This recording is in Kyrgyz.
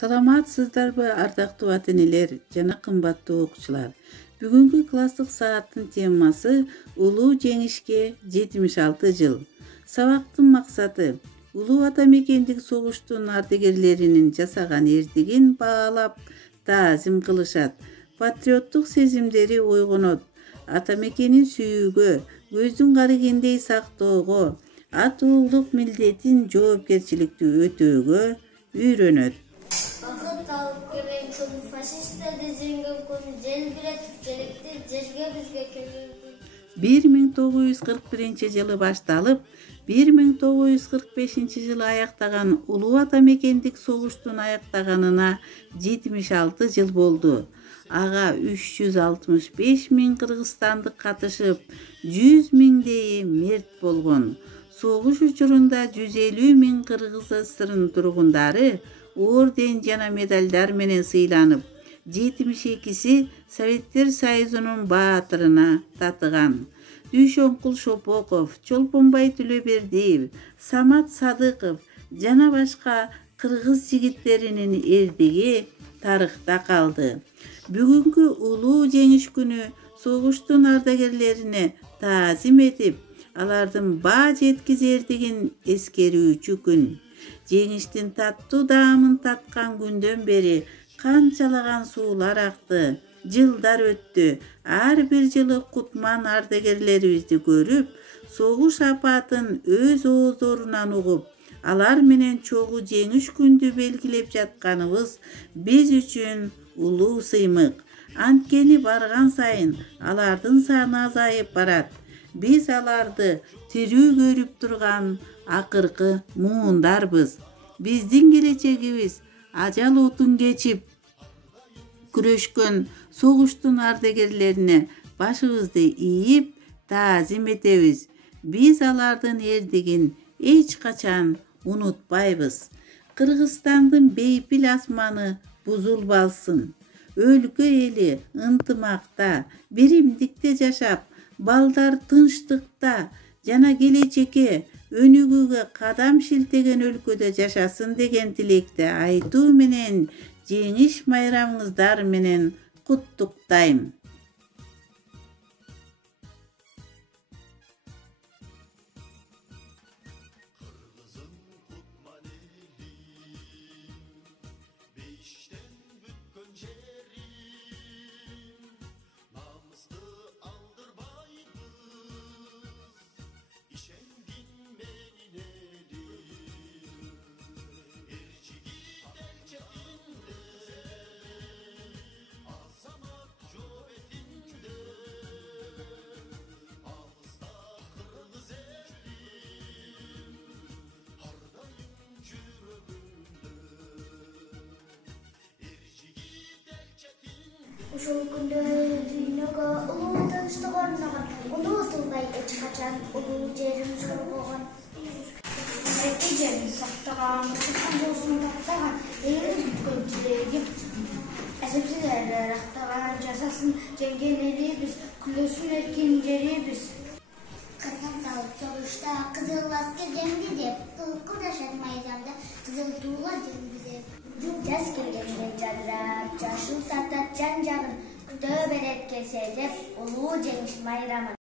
Саламатсыздарбы, ардактуу ата-энелер жана кымбаттуу окуучулар. Бүгүнкү класстык сааттын темасы улуу жеңишке 76 жыл. Сабактын максаты улуу ата мекендик согуштун ардагерлеринин жасаган эрдигин баалап, таазим кылышат. Патриоттук сезимдери ойгонот. Ата мекенин сүйүүгө, көздүн карыгендей сактоого, ата уулдук милдетин жоопкерчиликтүү өтөөгө үйрөнөт. Вакыт алып келген күн, фашисттерди жеңген күн, желбиретип желекти жерге бизге келген күн. 1941 жылы башталып, 1945 жылы аяктаган улуу ата мекендик согуштун аяктаганына 76 жыл болду. Ага 365 миң кыргызстандык катышып, 100 миңдейи мерт болгон. Согуш учурунда 150 миң Кыргыз ССРнын тургундары орден жана медальдар менен сыйланып, 72си Советтер Союзунун баатырына татыган. Дүйшөнкул Шопоков, Чолпонбай Төлөбердиев, Самат Садыков жана башка кыргыз жигиттеринин эрдиги тарыхта калды. Бүгүнкү улуу жеңиш күнү согуштун ардагерлерине таазим этип, алардын баа жеткизердигин эскерүүчү күн. Жеңиштин таттуу даамын таткан күндөн бери канчалаган суулар акты, жылдар өттү. Ар бир жылы кутман ардагерлерибизди көрүп, согуш апатын өз ооздорунан угуп, алар менен чогуу жеңиш күндү белгилеп жатканыбыз биз үчүн улуу сыймык. Анткени барган сайын алардын саны азайып барат. Биз аларды тирүү көрүп турган акыркы муундарбыз. Биздин келечегибиз ажал отун кечип күрөшкөн согуштун ардагерлерине башыбызды ийип таазим этебиз. Биз алардын эрдигин эч качан унутпайбыз. Кыргызстандын бейпил асманы бузулбасын. Өлкө эли ынтымакта, биримдикте жашап, балдар тынчтыкта жана келечекке өнүгүүгө кадам шилтеген өлкөдө жашасын деген тилекти айтуу менен жеңиш майрамыңыздар менен куттуктайм. Ушул күндө дүйнөгө улуу тынчтык орногон, унутулбай эч качан улуу жерин коргогон. Эки жерин сактаган, болсун тактаган, элин бүткөн тилегим. Эсепсиз элдер актаган, жасасын жеңген элибиз, күлөсүн эркин жерибиз. Кыргын салып согушта кызыл аскер жеңди деп, кылдашат майданда кызыл туулар жеңди деп. Жаз келгенде жадырап, жашыл тартат жан-жагын, күтө берет келсе деп, улуу жеңиш майрамын.